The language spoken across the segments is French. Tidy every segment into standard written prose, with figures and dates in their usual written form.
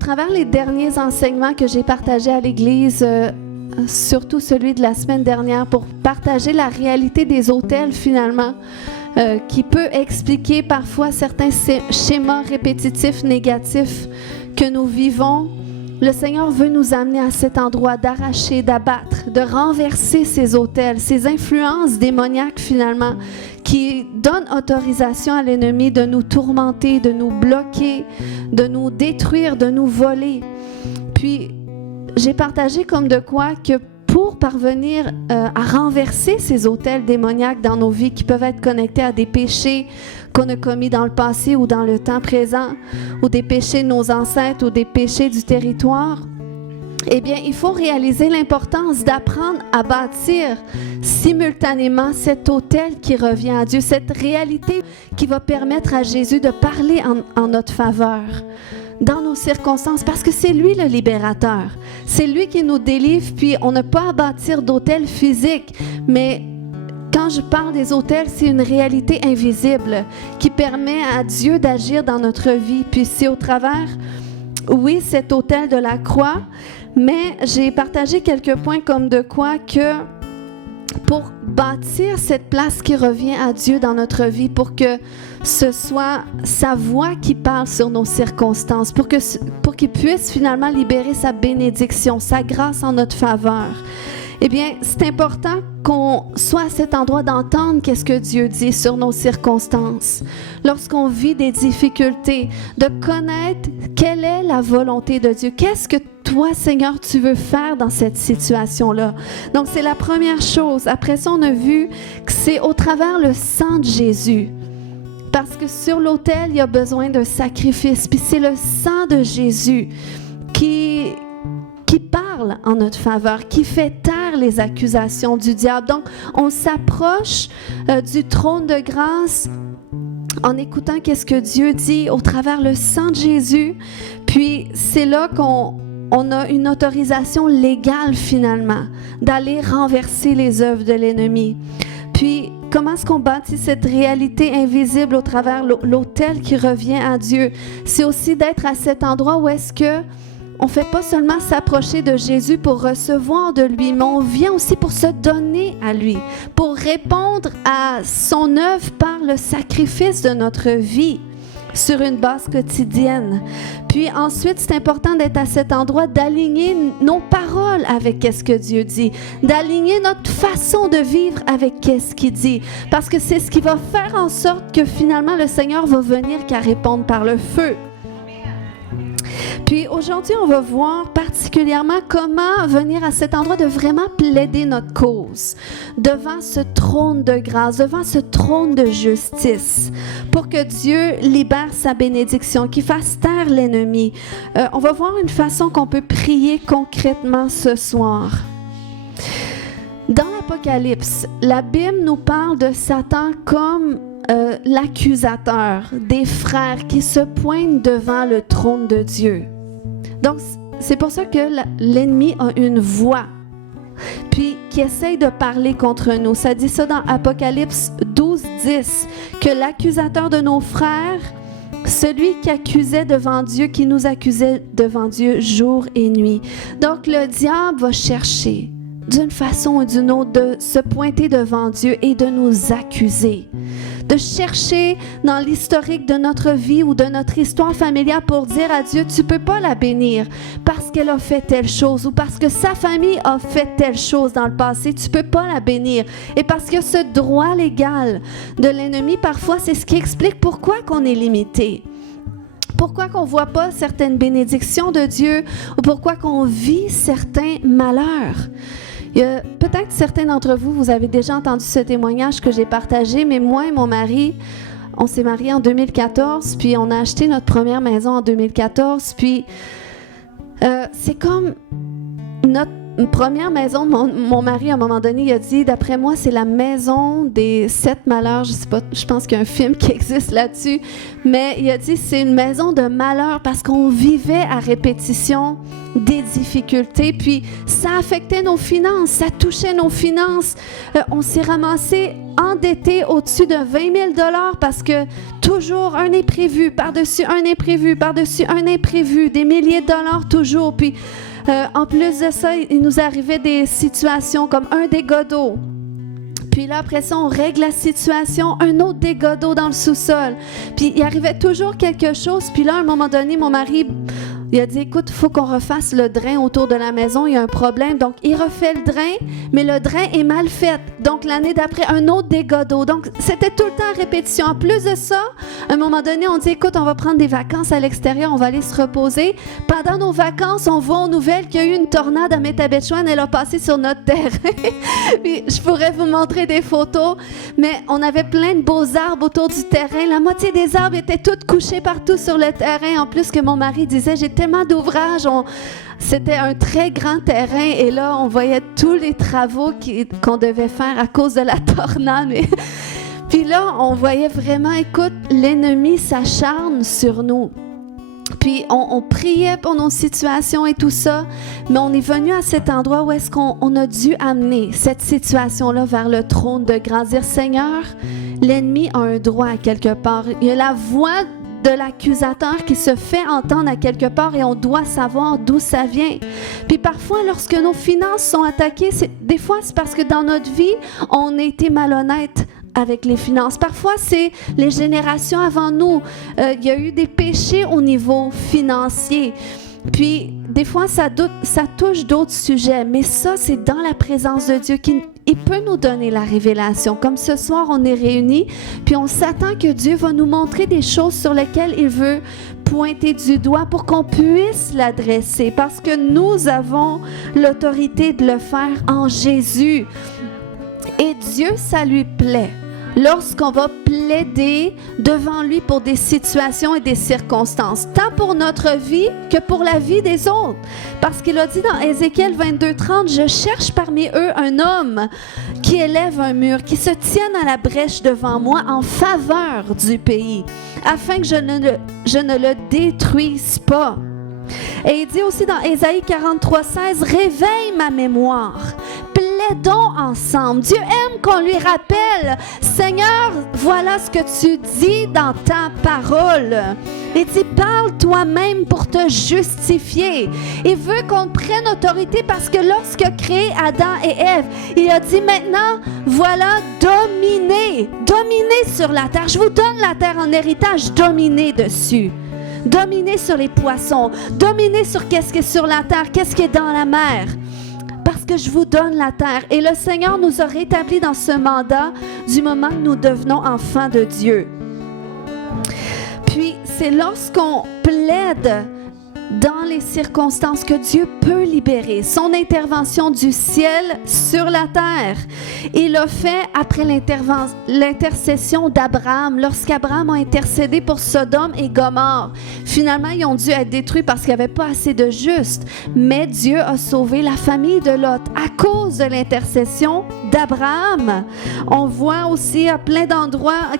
travers les derniers enseignements que j'ai partagés à l'Église, surtout celui de la semaine dernière, pour partager la réalité des autels finalement, qui peut expliquer parfois certains schémas répétitifs négatifs que nous vivons, le Seigneur veut nous amener à cet endroit d'arracher, d'abattre, de renverser ces autels, ces influences démoniaques finalement, qui donnent autorisation à l'ennemi de nous tourmenter, de nous bloquer, de nous détruire, de nous voler. Puis, j'ai partagé comme de quoi que pour parvenir à renverser ces autels démoniaques dans nos vies qui peuvent être connectés à des péchés qu'on a commis dans le passé ou dans le temps présent, ou des péchés de nos ancêtres ou des péchés du territoire, eh bien, il faut réaliser l'importance d'apprendre à bâtir simultanément cet autel qui revient à Dieu, cette réalité qui va permettre à Jésus de parler en notre faveur dans nos circonstances, parce que c'est lui le libérateur. C'est lui qui nous délivre, puis on n'a pas à bâtir d'autel physique, mais quand je parle des autels, c'est une réalité invisible qui permet à Dieu d'agir dans notre vie. Puis c'est au travers, oui, cet autel de la croix, mais j'ai partagé quelques points comme de quoi que pour bâtir cette place qui revient à Dieu dans notre vie, pour que ce soit sa voix qui parle sur nos circonstances, pour qu'il puisse finalement libérer sa bénédiction, sa grâce en notre faveur. Eh bien, c'est important qu'on soit à cet endroit d'entendre qu'est-ce que Dieu dit sur nos circonstances. Lorsqu'on vit des difficultés, de connaître quelle est la volonté de Dieu. Qu'est-ce que toi, Seigneur, tu veux faire dans cette situation-là? Donc, c'est la première chose. Après ça, on a vu que c'est au travers le sang de Jésus. Parce que sur l'autel, il y a besoin d'un sacrifice. Puis c'est le sang de Jésus qui parle en notre faveur, qui fait taire les accusations du diable. Donc, on s'approche du trône de grâce en écoutant qu'est-ce que Dieu dit au travers le sang de Jésus. Puis, c'est là qu'on a une autorisation légale finalement d'aller renverser les œuvres de l'ennemi. Puis, comment est-ce qu'on bâtit cette réalité invisible au travers l'autel qui revient à Dieu? C'est aussi d'être à cet endroit où est-ce que on ne fait pas seulement s'approcher de Jésus pour recevoir de lui, mais on vient aussi pour se donner à lui, pour répondre à son œuvre par le sacrifice de notre vie sur une base quotidienne. Puis ensuite, c'est important d'être à cet endroit, d'aligner nos paroles avec qu'est-ce que Dieu dit, d'aligner notre façon de vivre avec qu'est-ce qu'il dit, parce que c'est ce qui va faire en sorte que finalement le Seigneur va venir qu'à répondre par le feu. Puis aujourd'hui, on va voir particulièrement comment venir à cet endroit de vraiment plaider notre cause devant ce trône de grâce, devant ce trône de justice, pour que Dieu libère sa bénédiction, qu'il fasse taire l'ennemi. On va voir une façon qu'on peut prier concrètement ce soir. Dans l'Apocalypse, la Bible nous parle de Satan comme l'accusateur des frères qui se pointent devant le trône de Dieu. Donc, c'est pour ça que l'ennemi a une voix, puis qui essaye de parler contre nous. Ça dit ça dans Apocalypse 12:10, que l'accusateur de nos frères, celui qui accusait devant Dieu, qui nous accusait devant Dieu jour et nuit. Donc, le diable va chercher d'une façon ou d'une autre de se pointer devant Dieu et de nous accuser. De chercher dans l'historique de notre vie ou de notre histoire familiale pour dire à Dieu, tu ne peux pas la bénir parce qu'elle a fait telle chose ou parce que sa famille a fait telle chose dans le passé, tu ne peux pas la bénir. Et parce que ce droit légal de l'ennemi, parfois, c'est ce qui explique pourquoi qu'on est limité. Pourquoi qu'on ne voit pas certaines bénédictions de Dieu ou pourquoi qu'on vit certains malheurs. Peut-être certains d'entre vous, vous avez déjà entendu ce témoignage que j'ai partagé, mais moi et mon mari, on s'est mariés en 2014, puis on a acheté notre première maison en 2014, puis c'est comme première maison, mon mari, à un moment donné, il a dit, d'après moi, c'est la maison des 7 malheurs. Je sais pas, je pense qu'il y a un film qui existe là-dessus. Mais il a dit, c'est une maison de malheur parce qu'on vivait à répétition des difficultés. Puis ça affectait nos finances, ça touchait nos finances. On s'est ramassé endetté au-dessus de 20 000 $ parce que toujours un imprévu, par-dessus un imprévu, par-dessus un imprévu, des milliers de dollars toujours. Puis en plus de ça, il nous arrivait des situations comme un dégât d'eau. Puis là, après ça, on règle la situation, un autre dégât d'eau dans le sous-sol. Puis il arrivait toujours quelque chose. Puis là, à un moment donné, mon mari, il a dit, écoute, il faut qu'on refasse le drain autour de la maison, il y a un problème. Donc, il refait le drain, mais le drain est mal fait. Donc, l'année d'après, un autre dégât d'eau. Donc, c'était tout le temps en répétition. En plus de ça, à un moment donné, on dit, écoute, on va prendre des vacances à l'extérieur, on va aller se reposer. Pendant nos vacances, on voit aux nouvelles qu'il y a eu une tornade à Métabetchouan, elle a passé sur notre terrain. Puis, je pourrais vous montrer des photos, mais on avait plein de beaux arbres autour du terrain. La moitié des arbres étaient tous couchés partout sur le terrain. En plus que mon mari disait, j'ai tellement d'ouvrages, c'était un très grand terrain et là, on voyait tous les travaux qu'on devait faire à cause de la tornade. Puis là, on voyait vraiment, écoute, l'ennemi s'acharne sur nous. Puis on priait pour nos situations et tout ça, mais on est venu à cet endroit où est-ce qu'on a dû amener cette situation-là vers le trône de grâce. Dire, Seigneur, l'ennemi a un droit à quelque part. Il y a la voix de l'accusateur qui se fait entendre à quelque part et on doit savoir d'où ça vient. Puis parfois, lorsque nos finances sont attaquées, des fois, c'est parce que dans notre vie, on a été malhonnête avec les finances. Parfois, c'est les générations avant nous. Il y a eu des péchés au niveau financier. Puis, des fois, ça touche d'autres sujets, mais ça, c'est dans la présence de Dieu qu'il peut nous donner la révélation. Comme ce soir, on est réunis, puis on s'attend que Dieu va nous montrer des choses sur lesquelles il veut pointer du doigt pour qu'on puisse l'adresser, parce que nous avons l'autorité de le faire en Jésus. Et Dieu, ça lui plaît lorsqu'on va plaider devant lui pour des situations et des circonstances, tant pour notre vie que pour la vie des autres. Parce qu'il a dit dans Ézéchiel 22:30, « Je cherche parmi eux un homme qui élève un mur, qui se tienne à la brèche devant moi en faveur du pays, afin que je ne le détruise pas. » Et il dit aussi dans Ésaïe 43:16, « Réveille ma mémoire, plaidons ensemble. » Dieu aime qu'on lui rappelle, « Seigneur, voilà ce que tu dis dans ta parole. » Il dit, parle toi-même pour te justifier. Il veut qu'on prenne autorité parce que lorsqu'il a créé Adam et Ève, il a dit maintenant, voilà, dominez sur la terre. Je vous donne la terre en héritage, dominez dessus. Dominez sur les poissons, dominez sur qu'est-ce qui est sur la terre, qu'est-ce qui est dans la mer. Parce que je vous donne la terre. Et le Seigneur nous a rétablis dans ce mandat du moment que nous devenons enfants de Dieu. Puis, c'est lorsqu'on plaide dans les circonstances que Dieu peut libérer son intervention du ciel sur la terre. Il l'a fait après l'intercession d'Abraham, lorsqu'Abraham a intercédé pour Sodome et Gomorrhe. Finalement, ils ont dû être détruits parce qu'il n'y avait pas assez de justes. Mais Dieu a sauvé la famille de Lot à cause de l'intercession d'Abraham. On voit aussi à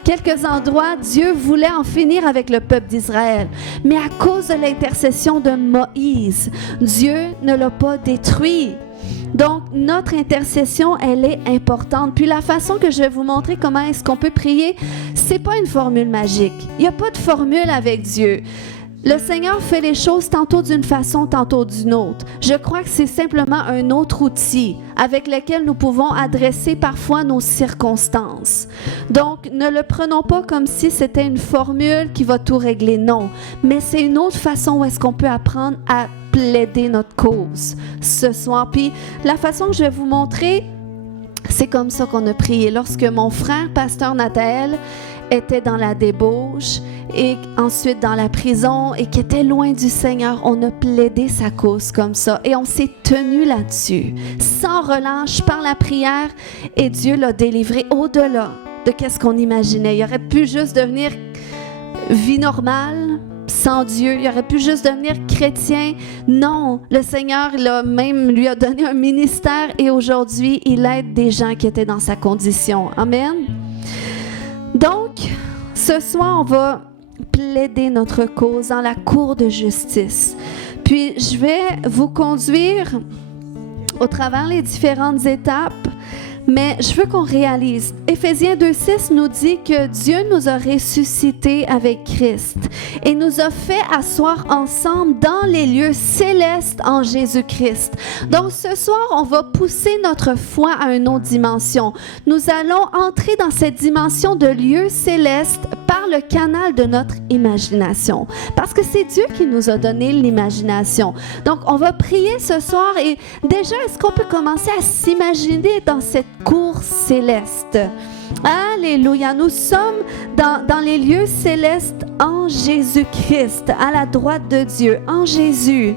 quelques endroits, Dieu voulait en finir avec le peuple d'Israël. Mais à cause de l'intercession de Moïse, Dieu ne l'a pas détruit. Donc, notre intercession, elle est importante. Puis la façon que je vais vous montrer comment est-ce qu'on peut prier, c'est pas une formule magique. Il n'y a pas de formule avec Dieu. Le Seigneur fait les choses tantôt d'une façon, tantôt d'une autre. Je crois que c'est simplement un autre outil avec lequel nous pouvons adresser parfois nos circonstances. Donc, ne le prenons pas comme si c'était une formule qui va tout régler, non. Mais c'est une autre façon où est-ce qu'on peut apprendre à plaider notre cause ce soir. Puis, la façon que je vais vous montrer, c'est comme ça qu'on a prié. Lorsque mon frère, pasteur Nathaël, était dans la débauche et ensuite dans la prison et qui était loin du Seigneur, on a plaidé sa cause comme ça et on s'est tenu là-dessus, sans relâche, par la prière, et Dieu l'a délivré au-delà de qu'est-ce qu'on imaginait. Il aurait pu juste devenir vie normale, sans Dieu. Il aurait pu juste devenir chrétien. Non, le Seigneur lui a donné un ministère et aujourd'hui, il aide des gens qui étaient dans sa condition. Amen. Donc, ce soir, on va plaider notre cause dans la cour de justice. Puis, je vais vous conduire au travers les différentes étapes, mais je veux qu'on réalise. Éphésiens 2,6 nous dit que Dieu nous a ressuscités avec Christ et nous a fait asseoir ensemble dans les lieux célestes en Jésus-Christ. Donc ce soir, on va pousser notre foi à une autre dimension. Nous allons entrer dans cette dimension de lieux célestes par le canal de notre imagination. Parce que c'est Dieu qui nous a donné l'imagination. Donc on va prier ce soir et déjà, est-ce qu'on peut commencer à s'imaginer dans cette cour céleste? Alléluia, nous sommes dans les lieux célestes en Jésus-Christ, à la droite de Dieu, en Jésus.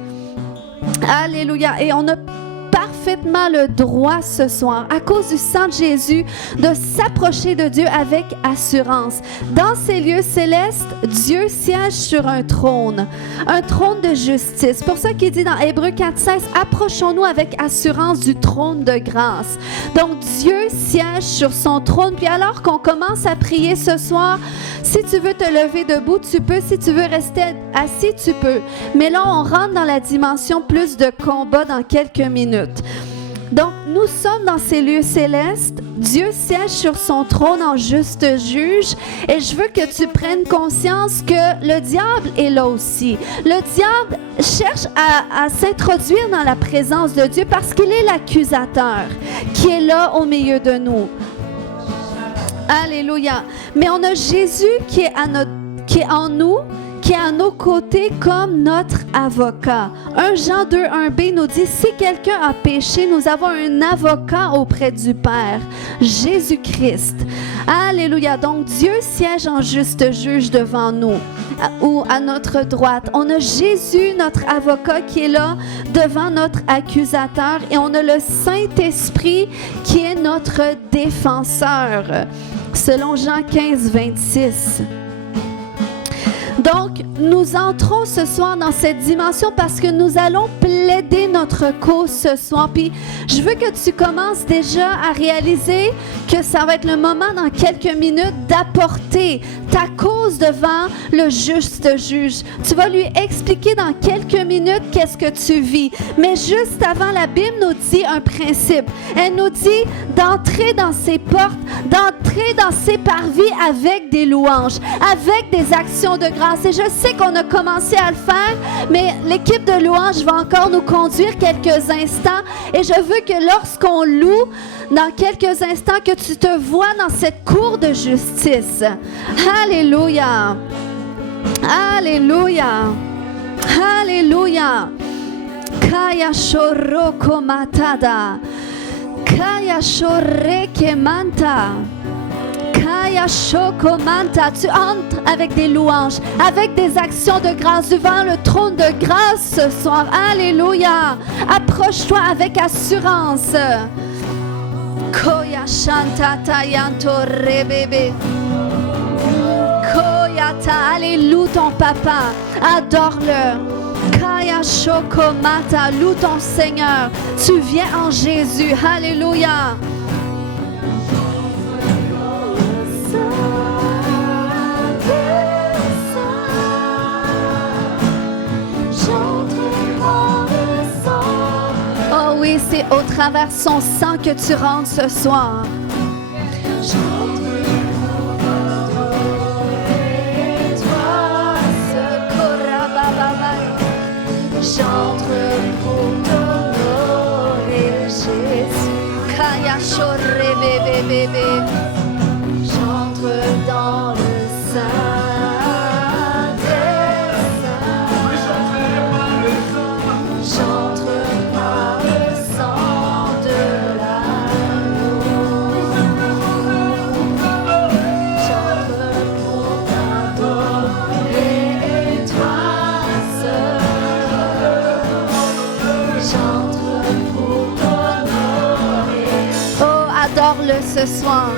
Alléluia, et on a parfaitement le droit ce soir, à cause du sang de Jésus, de s'approcher de Dieu avec assurance. Dans ces lieux célestes, Dieu siège sur un trône de justice. Pour ça qu'il dit dans Hébreux 4,16, approchons-nous avec assurance du trône de grâce. Donc Dieu siège sur son trône. Puis alors qu'on commence à prier ce soir, si tu veux te lever debout, tu peux. Si tu veux rester assis, tu peux. Mais là, on rentre dans la dimension plus de combat dans quelques minutes. Donc, nous sommes dans ces lieux célestes. Dieu siège sur son trône en juste juge. Et je veux que tu prennes conscience que le diable est là aussi. Le diable cherche à s'introduire dans la présence de Dieu parce qu'il est l'accusateur qui est là au milieu de nous. Alléluia. Mais on a Jésus qui est en nous, qui est à nos côtés comme notre avocat. 1 Jean 2, 1b nous dit, si quelqu'un a péché, nous avons un avocat auprès du Père, Jésus-Christ. Alléluia. Donc Dieu siège en juste juge devant nous ou à notre droite. On a Jésus, notre avocat, qui est là devant notre accusateur et on a le Saint-Esprit qui est notre défenseur, selon Jean 15, 26. Donc, nous entrons ce soir dans cette dimension parce que nous allons plaider notre cause ce soir. Puis, je veux que tu commences déjà à réaliser que ça va être le moment dans quelques minutes d'apporter ta cause devant le juste juge. Tu vas lui expliquer dans quelques minutes qu'est-ce que tu vis. Mais juste avant, la Bible nous dit un principe. Elle nous dit d'entrer dans ses portes, d'entrer dans ses parvis avec des louanges, avec des actions de grâce. Et je sais qu'on a commencé à le faire, mais l'équipe de louange va encore nous conduire quelques instants. Et je veux que lorsqu'on loue, dans quelques instants, que tu te vois dans cette cour de justice. Alléluia. Alléluia. Alléluia. Kaya shoroko matada. Kaya shoreke manta. Kaya shoko manta. Tu entres avec des louanges, avec des actions de grâce devant le trône de grâce ce soir. Alléluia. Approche-toi avec assurance. Koya shanta tayanto rebebe. Koyata. Allez, loue ton papa. Adore-le. Kaya shoko mata. Loue ton Seigneur. Tu viens en Jésus. Alléluia. Oh oui, c'est au travers son sang que tu rentres ce soir. J'entre pour t'honorer, Jésus. Kaya shore bébé bébé. J'entre dans le sein des saints. J'entre par le sang de l'agneau. J'entre pour t'adorer et toi seul. J'entre pour t'honorer. Oh, adore-le ce soir.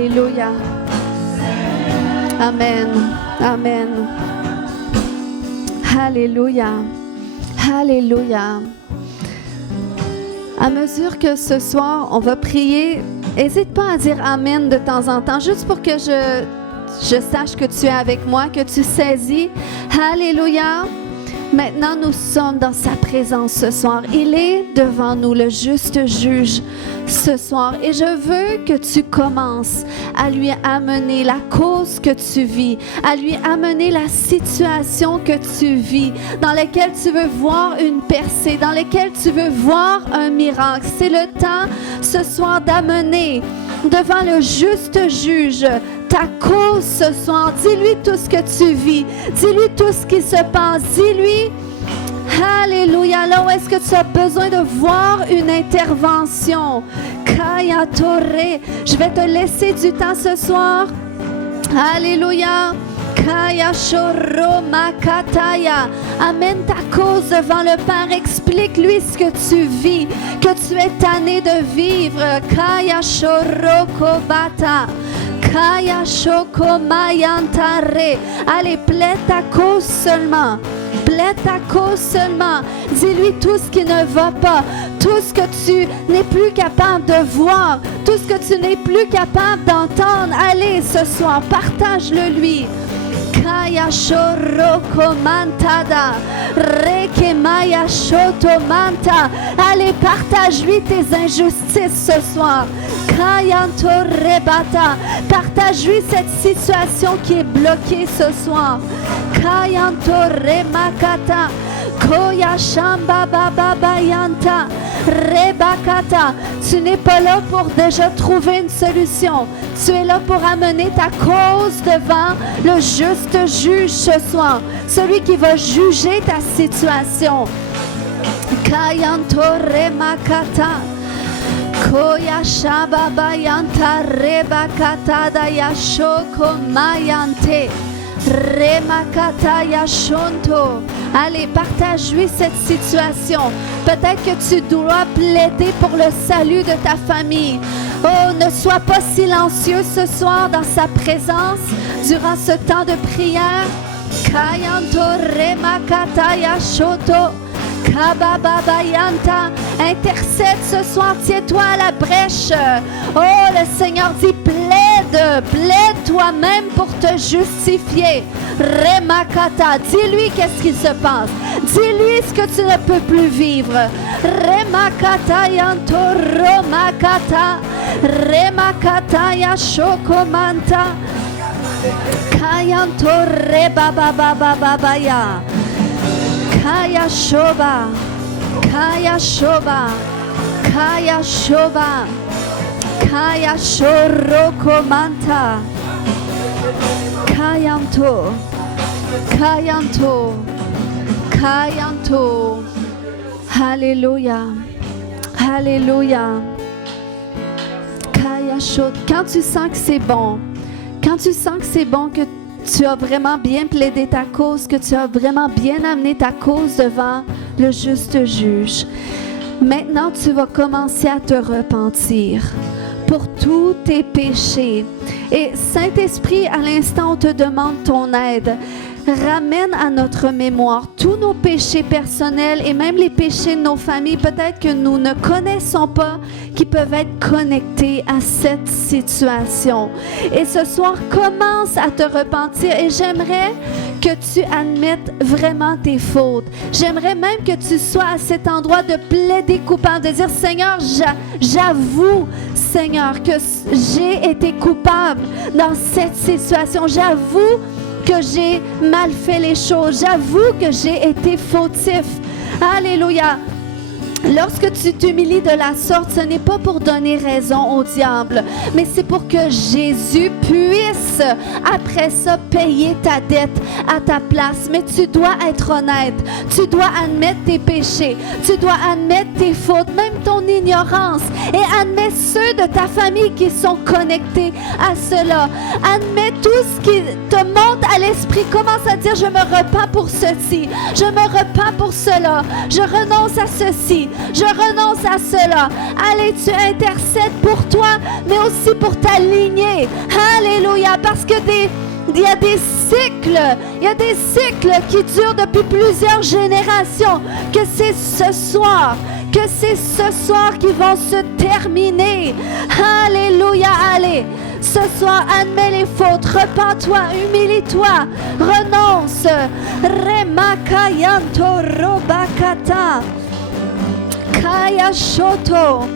Alléluia. Amen. Amen. Alléluia. Alléluia. À mesure que ce soir, on va prier, n'hésite pas à dire Amen de temps en temps, juste pour que je sache que tu es avec moi, que tu saisis. Alléluia. Maintenant, nous sommes dans sa présence ce soir. Il est devant nous, le juste juge, ce soir. Et je veux que tu commences à lui amener la cause que tu vis, à lui amener la situation que tu vis, dans laquelle tu veux voir une percée, dans laquelle tu veux voir un miracle. C'est le temps ce soir d'amener devant le juste juge ta cause ce soir. Dis-lui tout ce que tu vis. Dis-lui tout ce qui se passe. Dis-lui, alléluia, là où est-ce que tu as besoin de voir une intervention. Kaya Torre, je vais te laisser du temps ce soir. Alléluia. Kaya Shoro Makataya. Amène ta cause devant le Père. Explique-lui ce que tu vis, que tu es tanné de vivre. Kaya Shoro Kobata. Kaya Shoko Mayantare. Allez, plaide ta cause seulement. Plaide ta cause seulement. Dis-lui tout ce qui ne va pas, tout ce que tu n'es plus capable de voir, tout ce que tu n'es plus capable d'entendre. Allez, ce soir, partage-le lui. Kaya Shoroko Mantada, Reke Maya Shoto Manta. Allez, partage-lui tes injustices ce soir. Kayanto Rebata, partage-lui cette situation qui est bloquée ce soir. Kayanto Remakata, Koya Shamba Baba Bayanta, Rebakata. Tu n'es pas là pour déjà trouver une solution. Tu es là pour amener ta cause devant le juste juge ce soir, celui qui va juger ta situation. Kayanto Remakata, Koya Shaba Bayanta, Rebakata Daya Shoko Mayante, Remakata Yashonto. Allez, partage-lui cette situation. Peut-être que tu dois plaider pour le salut de ta famille. Oh, ne sois pas silencieux ce soir dans sa présence durant ce temps de prière. Kayanto Remakata Yashoto. Kabababayanta, intercède ce soir, tiens-toi à la brèche. Oh, le Seigneur dit, plaide toi-même pour te justifier. Remakata, dis-lui qu'est-ce qui se passe. Dis-lui ce que tu ne peux plus vivre. Remakata yanto romakata, Remakata yashokomanta, Kayanto rebababababaya. Kaya Shoba, Kaya Shoba, Kaya Shoba, Kaya Shoroko Manta, Kayanto, Kayanto, Kayanto. Alléluia, Alléluia. Kaya Shoba. Quand tu sens que c'est bon, quand tu sens que c'est bon, que tu as vraiment bien plaidé ta cause, que tu as vraiment bien amené ta cause devant le juste juge. Maintenant, tu vas commencer à te repentir pour tous tes péchés. Et Saint-Esprit, à l'instant, on te demande ton aide. Ramène à notre mémoire tous nos péchés personnels et même les péchés de nos familles, peut-être que nous ne connaissons pas, qui peuvent être connectés à cette situation. Et ce soir, commence à te repentir et j'aimerais que tu admettes vraiment tes fautes. J'aimerais même que tu sois à cet endroit de plaider coupable, de dire, Seigneur, j'avoue, Seigneur, que j'ai été coupable dans cette situation. J'avoue que j'ai mal fait les choses. J'avoue que j'ai été fautif. Alléluia. Lorsque tu t'humilies de la sorte, ce n'est pas pour donner raison au diable, mais c'est pour que Jésus puisse, après ça, payer ta dette à ta place. Mais tu dois être honnête. Tu dois admettre tes péchés. Tu dois admettre tes fautes, même ton ignorance. Et admets ceux de ta famille qui sont connectés à cela. Admets tout ce qui te monte à l'esprit, commence à dire, je me repens pour ceci, je me repens pour cela, je renonce à ceci, je renonce à cela. Allez, tu intercèdes pour toi, mais aussi pour ta lignée. Alléluia, parce que il y a des cycles qui durent depuis plusieurs générations, que c'est ce soir qu'ils vont se terminer. Alléluia, allez. Ce soir, admets les fautes, repens-toi, humilie-toi, renonce. Remakayanto robakata. Kaya shoto.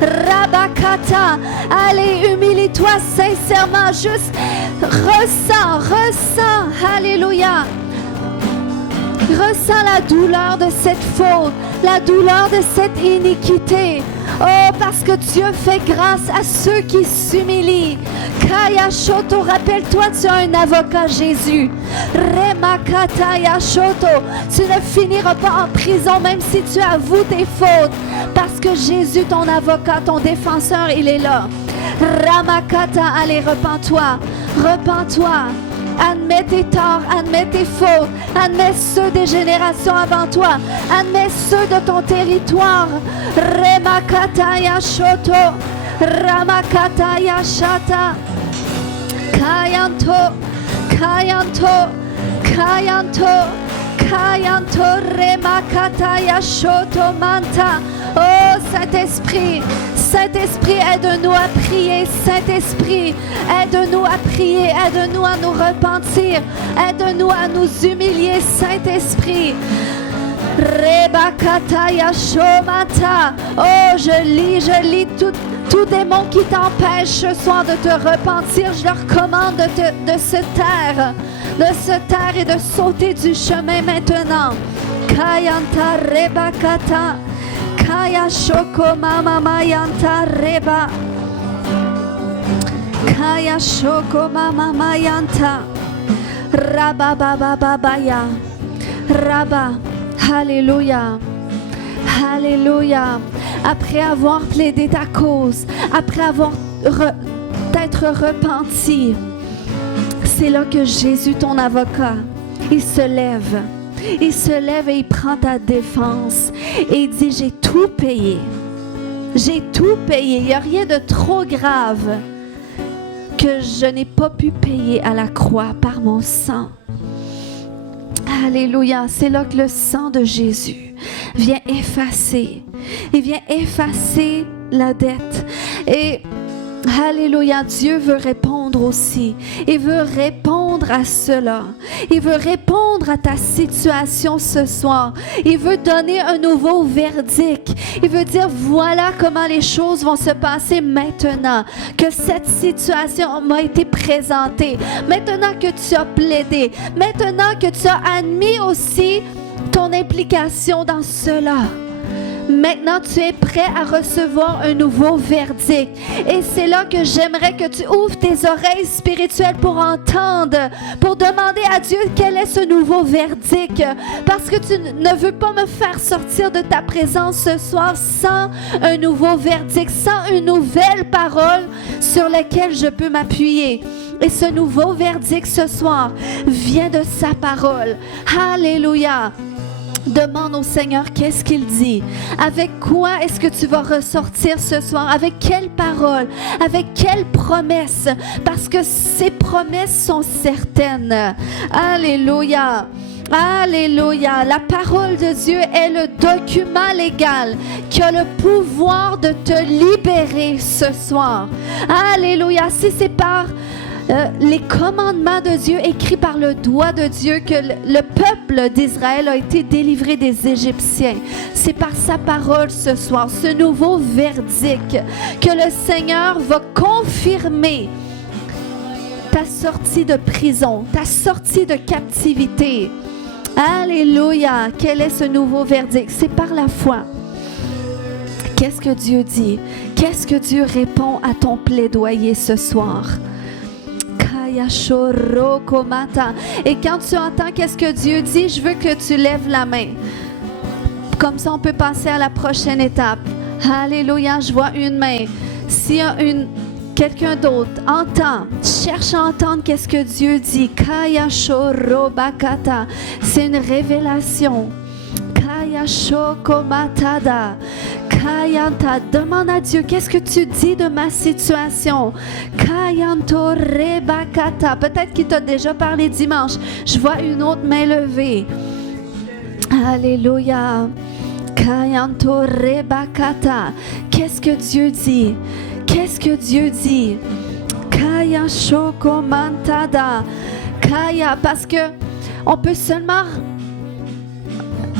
Rabakata. Allez, humilie-toi sincèrement, juste ressens, alléluia. Ressens la douleur de cette faute, la douleur de cette iniquité. Oh, parce que Dieu fait grâce à ceux qui s'humilient. Kaya Shoto, rappelle-toi, tu as un avocat, Jésus. Remakata Yashoto, tu ne finiras pas en prison même si tu avoues tes fautes. Parce que Jésus, ton avocat, ton défenseur, il est là. Ramakata, allez, repens-toi. Admets tes torts, admets tes fautes, admets ceux des générations avant toi, admets ceux de ton territoire. Remakata Yashoto, Ramakata Yashata, Kayanto, Remakata Yashoto Manta. Oh, Saint-Esprit, aide-nous à prier. Saint-Esprit, aide-nous à prier, aide-nous à nous repentir, aide-nous à nous humilier, Saint-Esprit. Rebakata Yashomata. Oh, je lis tout démon qui t'empêche ce soir de te repentir. Je leur commande de se taire et de sauter du chemin maintenant. Kayanta Rebakata. Kaya Shoko Mama Mayanta Reba. Kaya Shoko Mama Mayanta. Rabba Baba Babaya. Rabba. Alléluia. Alléluia. Après avoir plaidé ta cause, après avoir t'être repenti, c'est là que Jésus, ton avocat, il se lève. Il se lève et il prend ta défense. Et il dit, j'ai tout payé. J'ai tout payé. Il n'y a rien de trop grave que je n'ai pas pu payer à la croix par mon sang. Alléluia. C'est là que le sang de Jésus vient effacer. Il vient effacer la dette. Et alléluia, Dieu veut répondre aussi. Il veut répondre à cela. Il veut répondre à ta situation ce soir. Il veut donner un nouveau verdict. Il veut dire, voilà comment les choses vont se passer maintenant. Que cette situation m'a été présentée. Maintenant que tu as plaidé. Maintenant que tu as admis aussi ton implication dans cela. Maintenant, tu es prêt à recevoir un nouveau verdict. Et c'est là que j'aimerais que tu ouvres tes oreilles spirituelles pour entendre, pour demander à Dieu quel est ce nouveau verdict. Parce que tu ne veux pas me faire sortir de ta présence ce soir sans un nouveau verdict, sans une nouvelle parole sur laquelle je peux m'appuyer. Et ce nouveau verdict ce soir vient de sa parole. Alléluia. Demande au Seigneur qu'est-ce qu'il dit. Avec quoi est-ce que tu vas ressortir ce soir? Avec quelle parole? Avec quelle promesse? Parce que ces promesses sont certaines. Alléluia. Alléluia. La parole de Dieu est le document légal qui a le pouvoir de te libérer ce soir. Alléluia. Si c'est par les commandements de Dieu écrits par le doigt de Dieu que le peuple d'Israël a été délivré des Égyptiens. C'est par sa parole ce soir, ce nouveau verdict que le Seigneur va confirmer ta sortie de prison, ta sortie de captivité. Alléluia! Quel est ce nouveau verdict? C'est par la foi. Qu'est-ce que Dieu dit? Qu'est-ce que Dieu répond à ton plaidoyer ce soir? Et quand tu entends qu'est-ce que Dieu dit, je veux que tu lèves la main. Comme ça, on peut passer à la prochaine étape. Alléluia, je vois une main. S'il y a Quelqu'un d'autre entend, cherche à entendre qu'est-ce que Dieu dit. Kaya shorobakata, c'est une révélation. Kaya shokomatada, kayanta, demande à Dieu, qu'est-ce que tu dis de ma situation? Kayanto rebakata, peut-être qu'il t'a déjà parlé dimanche. Je vois une autre main levée. Alléluia. Kayanto rebakata, qu'est-ce que Dieu dit? Qu'est-ce que Dieu dit? Kaya shokomantada. Kaya, parce que on peut seulement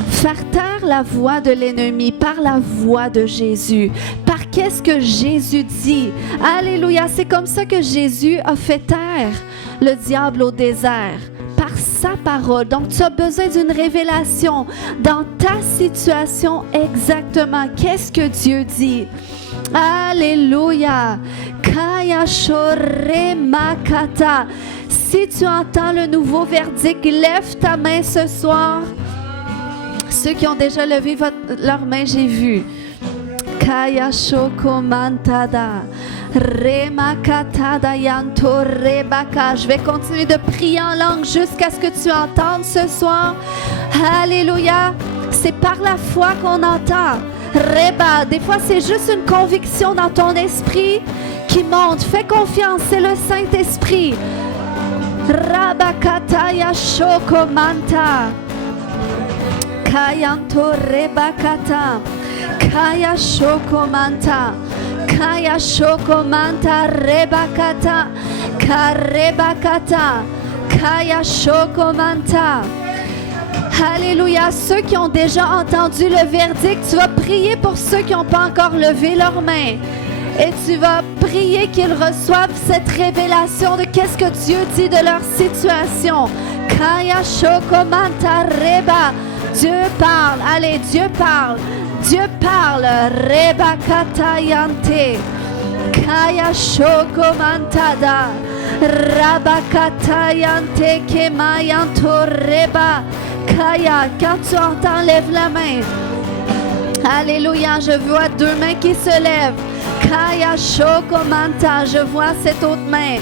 faire taire la voix de l'ennemi par la voix de Jésus. Par qu'est-ce que Jésus dit? Alléluia, c'est comme ça que Jésus a fait taire le diable au désert. Par sa parole. Donc, tu as besoin d'une révélation dans ta situation exactement. Qu'est-ce que Dieu dit? Alléluia. Kaya shoremakata. Si tu entends le nouveau verdict, lève ta main ce soir. Ceux qui ont déjà levé leur main, j'ai vu. Kaya shokomantada. Remakatada yanto rebaka. Je vais continuer de prier en langue jusqu'à ce que tu entendes ce soir. Alléluia. C'est par la foi qu'on entend. Reba. Des fois, c'est juste une conviction dans ton esprit qui monte. Fais confiance, c'est le Saint-Esprit. Rabakataya shokomanta. Kayanto rebakata. Kaya shokomanta. Kaya shokomanta rebakata. Karebakata. Kaya shokomanta. Alléluia. Ceux qui ont déjà entendu le verdict, tu vas prier pour ceux qui n'ont pas encore levé leurs mains. Et tu vas prier qu'ils reçoivent cette révélation de qu'est-ce que Dieu dit de leur situation. Kaya shokomanta reba. Dieu parle. Allez, Dieu parle. Dieu parle. Reba katayante. Kaya shokomantada. Rabakatayante kemayanto reba. Kaya, quand tu entends, lève la main. Alléluia, je vois deux mains qui se lèvent. Kaya shokomanta, je vois cette autre main.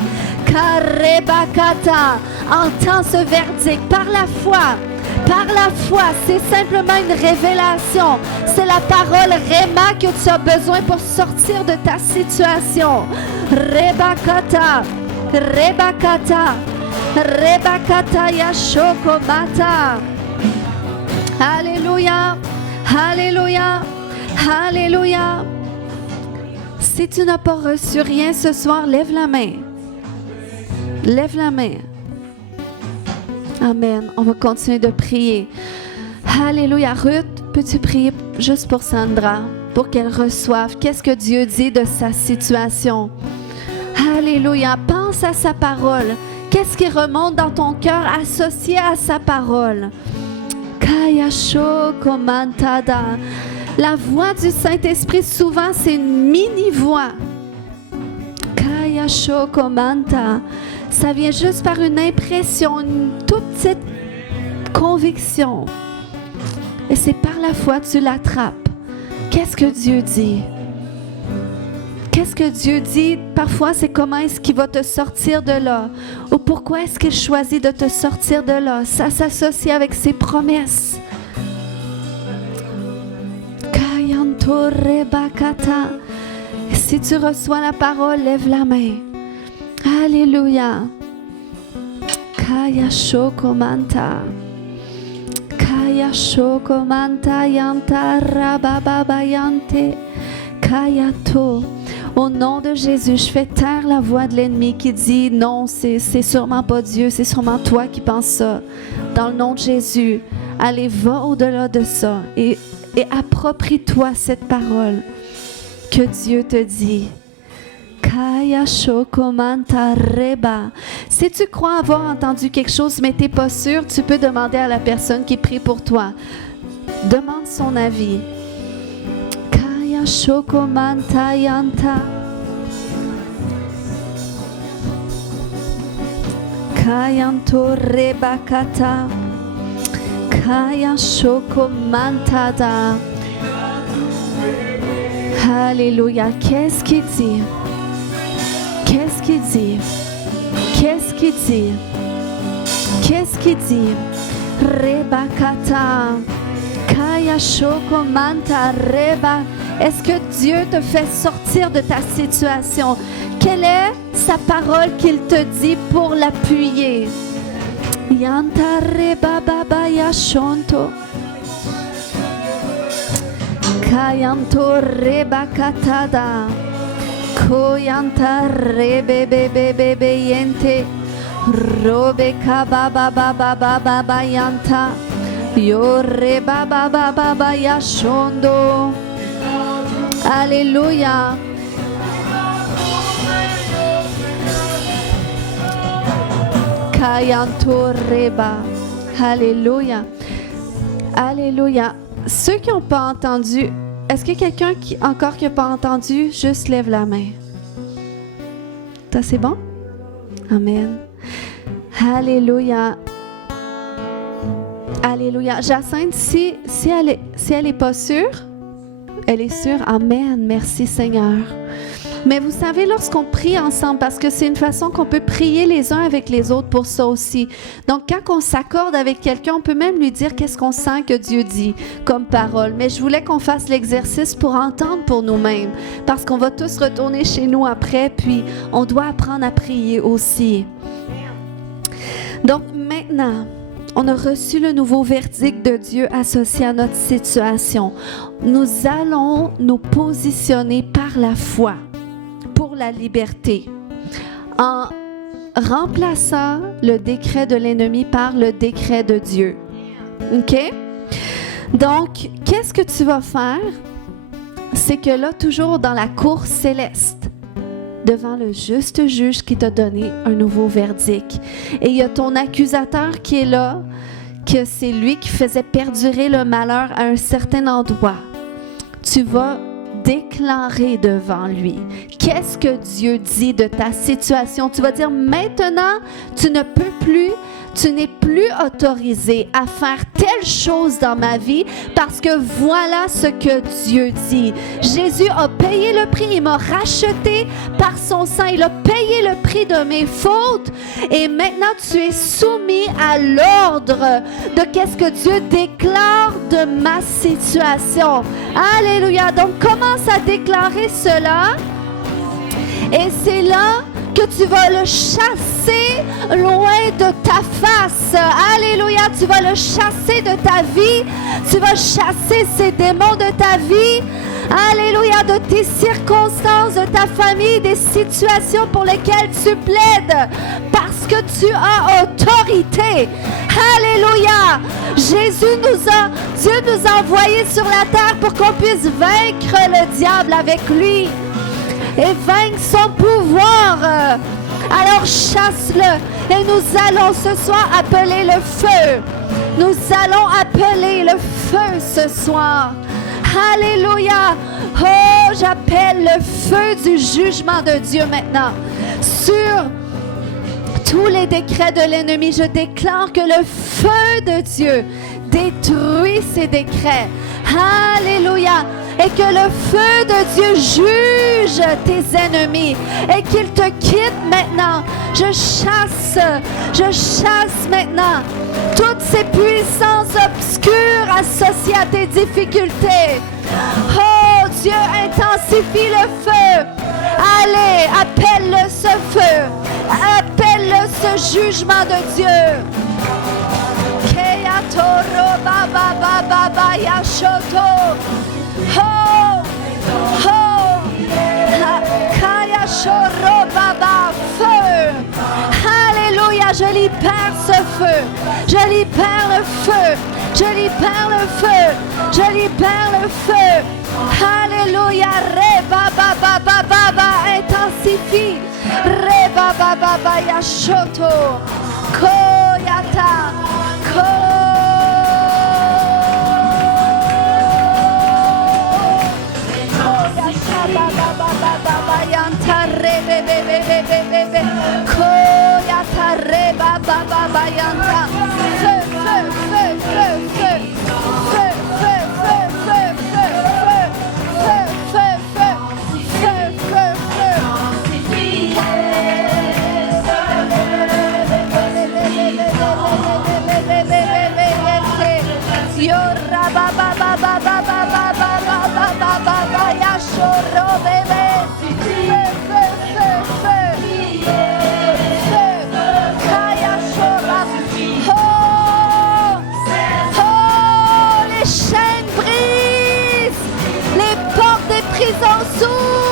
Karebakata, entends ce verdict par la foi. Par la foi, c'est simplement une révélation. C'est la parole Réma que tu as besoin pour sortir de ta situation. Rebakata, Rebakata, Rebakata yashokomata. Alléluia, Alléluia, Alléluia. Si tu n'as pas reçu rien ce soir, lève la main. Lève la main. Amen. On va continuer de prier. Alléluia. Ruth, peux-tu prier juste pour Sandra, pour qu'elle reçoive? Qu'est-ce que Dieu dit de sa situation? Alléluia. Pense à sa parole. Qu'est-ce qui remonte dans ton cœur associé à sa parole? Kaya shokomantada. La voix du Saint-Esprit, souvent, c'est une mini-voix. Kaya shokomanta. Ça vient juste par une impression, une toute petite conviction. Et c'est par la foi que tu l'attrapes. Qu'est-ce que Dieu dit? Qu'est-ce que Dieu dit? Parfois, c'est comment est-ce qu'il va te sortir de là. Ou pourquoi est-ce qu'il choisit de te sortir de là. Ça s'associe avec ses promesses. Kayanto rebakata. Si tu reçois la parole, lève la main. Alléluia. Kaya shokomanta. Kaya shokomanta yanta rabababayante. Kayato. Au nom de Jésus, je fais taire la voix de l'ennemi qui dit non, c'est sûrement pas Dieu, c'est sûrement toi qui penses ça. Dans le nom de Jésus, allez, va au-delà de ça et approprie-toi cette parole que Dieu te dit. Kaya shokomanta reba. Si tu crois avoir entendu quelque chose mais tu n'es pas sûr, tu peux demander à la personne qui prie pour toi. Demande son avis. Kaya shokomanta yanta. Kayanto rebakata. Kaya shokomantada. Alléluia. Qu'est-ce qu'il dit? Qu'est-ce qu'il dit? Qu'est-ce qu'il dit? Qu'est-ce qu'il dit? Reba kata, kaya shoko manta reba. Est-ce que Dieu te fait sortir de ta situation? Quelle est sa parole qu'il te dit pour l'appuyer? Yanta reba baba yashonto. Kayanto reba katada. Koyanta rebe bebe bebe yente. Robe kababa baba baba bayanta. Yore baba baba yashondo. Alléluia. Kayanto reba. Alléluia. Alléluia. Ceux qui n'ont pas entendu, est-ce qu'il y a quelqu'un qui n'a pas entendu? Juste lève la main. Ça, c'est bon? Amen. Alléluia. Alléluia. Jacinthe, si elle est pas sûre, elle est sûre. Amen. Merci Seigneur. Mais vous savez, lorsqu'on prie ensemble, parce que c'est une façon qu'on peut prier les uns avec les autres pour ça aussi. Donc, quand on s'accorde avec quelqu'un, on peut même lui dire qu'est-ce qu'on sent que Dieu dit comme parole. Mais je voulais qu'on fasse l'exercice pour entendre pour nous-mêmes, parce qu'on va tous retourner chez nous après, puis on doit apprendre à prier aussi. Donc, maintenant, on a reçu le nouveau verdict de Dieu associé à notre situation. Nous allons nous positionner par la foi pour la liberté, en remplaçant le décret de l'ennemi par le décret de Dieu. OK? Donc, qu'est-ce que tu vas faire? C'est que là, toujours dans la cour céleste, devant le juste juge qui t'a donné un nouveau verdict. Et il y a ton accusateur qui est là, que c'est lui qui faisait perdurer le malheur à un certain endroit. Tu vas déclarer devant lui. Qu'est-ce que Dieu dit de ta situation? Tu vas dire, maintenant, tu ne peux plus, tu n'es plus autorisé à faire telle chose dans ma vie parce que voilà ce que Dieu dit. Jésus a payé le prix, il m'a racheté par son sang, il a payé le prix de mes fautes et maintenant tu es soumis à l'ordre de qu'est-ce que Dieu déclare de ma situation. Alléluia. Donc commence à déclarer cela et c'est là que tu vas le chasser loin de ta face. Alléluia, tu vas le chasser de ta vie. Tu vas chasser ces démons de ta vie. Alléluia, de tes circonstances, de ta famille, des situations pour lesquelles tu plaides. Parce que tu as autorité. Alléluia. Dieu nous a envoyés sur la terre pour qu'on puisse vaincre le diable avec lui. Et vaincre son pouvoir. Alors chasse-le. Et nous allons ce soir appeler le feu. Nous allons appeler le feu ce soir. Alléluia. Oh, j'appelle le feu du jugement de Dieu maintenant. Sur tous les décrets de l'ennemi, je déclare que le feu de Dieu détruit ces décrets. Alléluia. Et que le feu de Dieu juge tes ennemis et qu'il te quitte maintenant. Je chasse maintenant toutes ces puissances obscures associées à tes difficultés. Oh Dieu, intensifie le feu. Allez, appelle-le ce feu. Appelle-le ce jugement de Dieu. Toro baba baba baya shoto. Ho ho kaya shoro baba feu. Alléluia, je libère ce feu. Je libère le feu. Je libère le feu. Je libère le feu. Alléluia, re baba baba baba intensifie. Re baba baba ya shoto. Koyata. Les chaînes brisent, les portes des prisons s'ouvrent.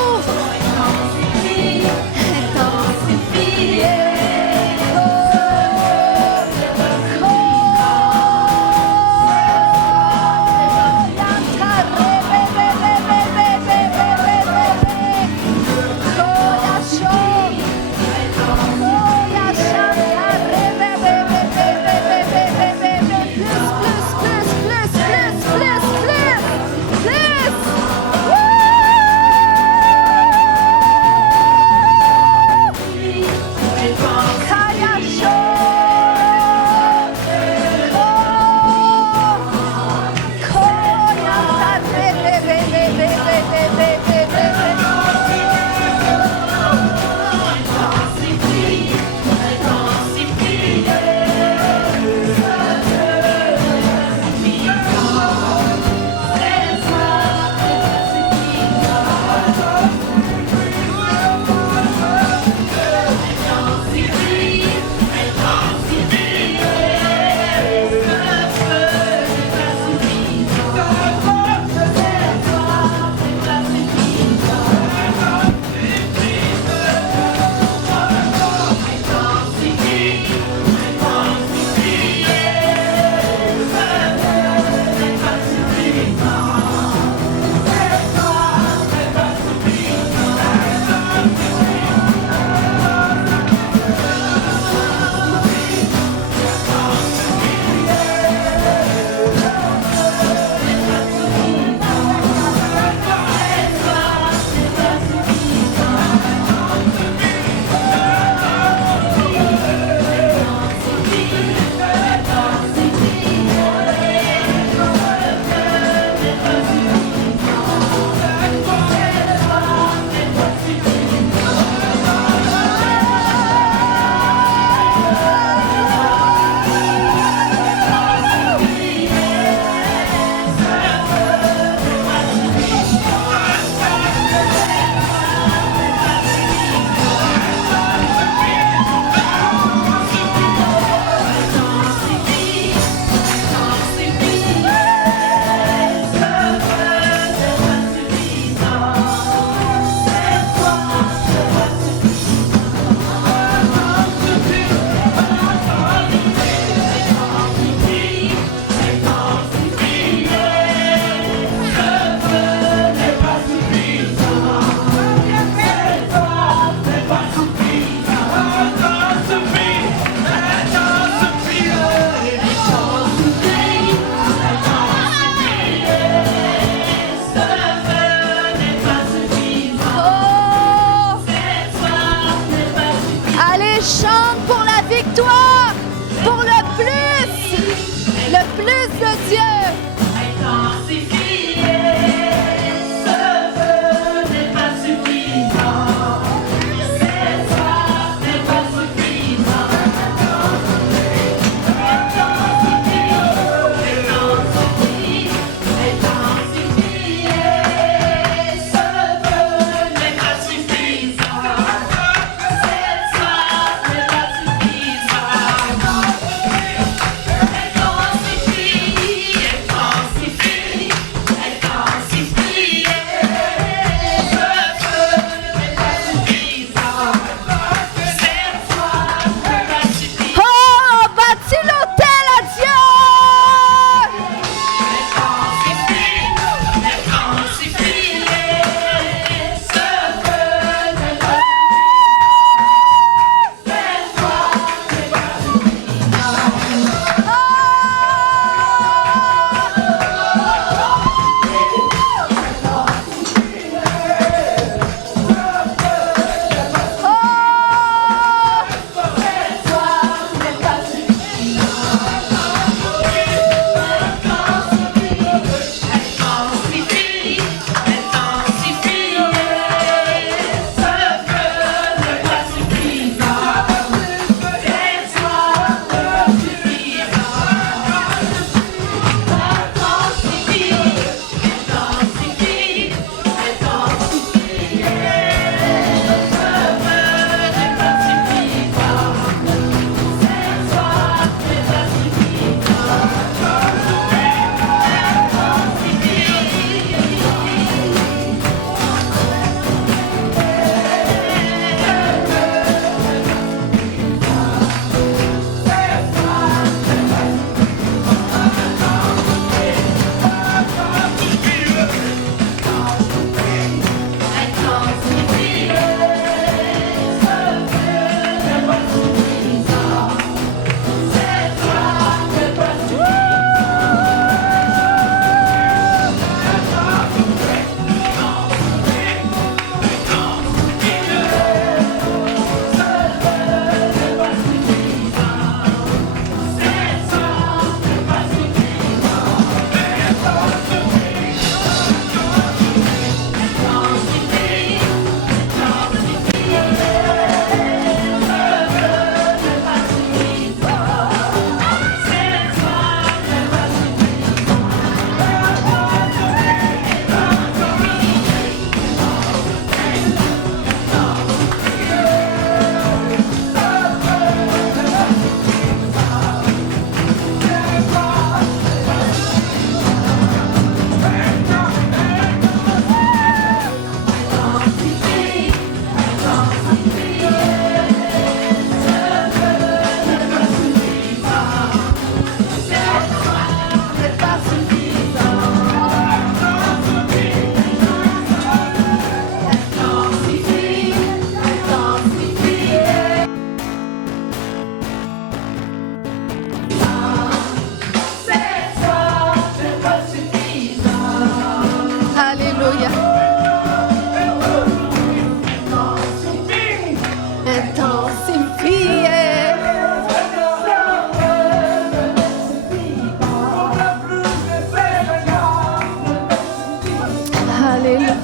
Alléluia.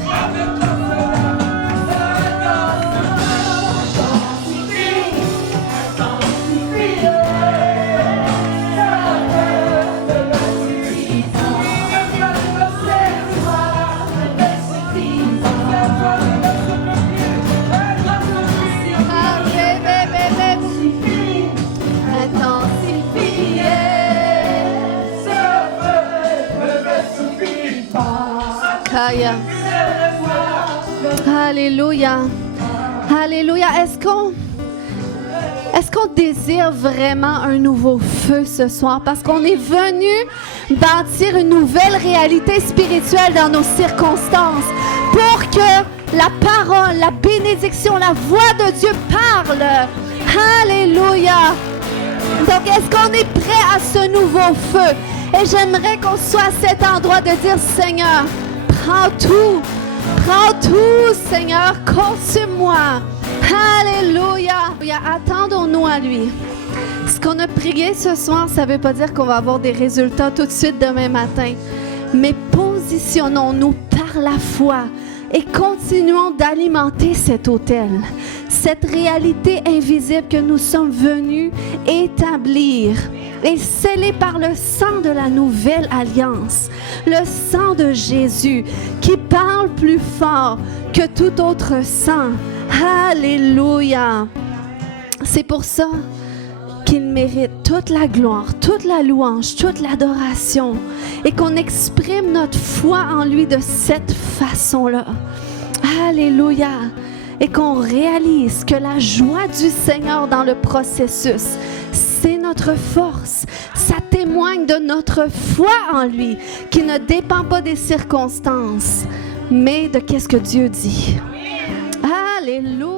Alléluia. Alléluia. Est-ce qu'on désire vraiment un nouveau feu ce soir? Parce qu'on est venu bâtir une nouvelle réalité spirituelle dans nos circonstances pour que la parole, la bénédiction, la voix de Dieu parle. Alléluia. Donc, est-ce qu'on est prêt à ce nouveau feu? Et j'aimerais qu'on soit à cet endroit de dire, Seigneur, prends tout, Seigneur, consume-moi. Alléluia. Attendons-nous à lui. Ce qu'on a prié ce soir, ça ne veut pas dire qu'on va avoir des résultats tout de suite demain matin. Mais positionnons-nous par la foi et continuons d'alimenter cet autel, cette réalité invisible que nous sommes venus établir et scellée par le sang de la nouvelle alliance, le sang de Jésus qui parle plus fort que tout autre sang. Alléluia. C'est pour ça qu'il mérite toute la gloire, toute la louange, toute l'adoration et qu'on exprime notre foi en lui de cette façon-là. Alléluia. Et qu'on réalise que la joie du Seigneur dans le processus, c'est notre force. Ça témoigne de notre foi en lui qui ne dépend pas des circonstances, mais de qu'est-ce que Dieu dit. Alléluia.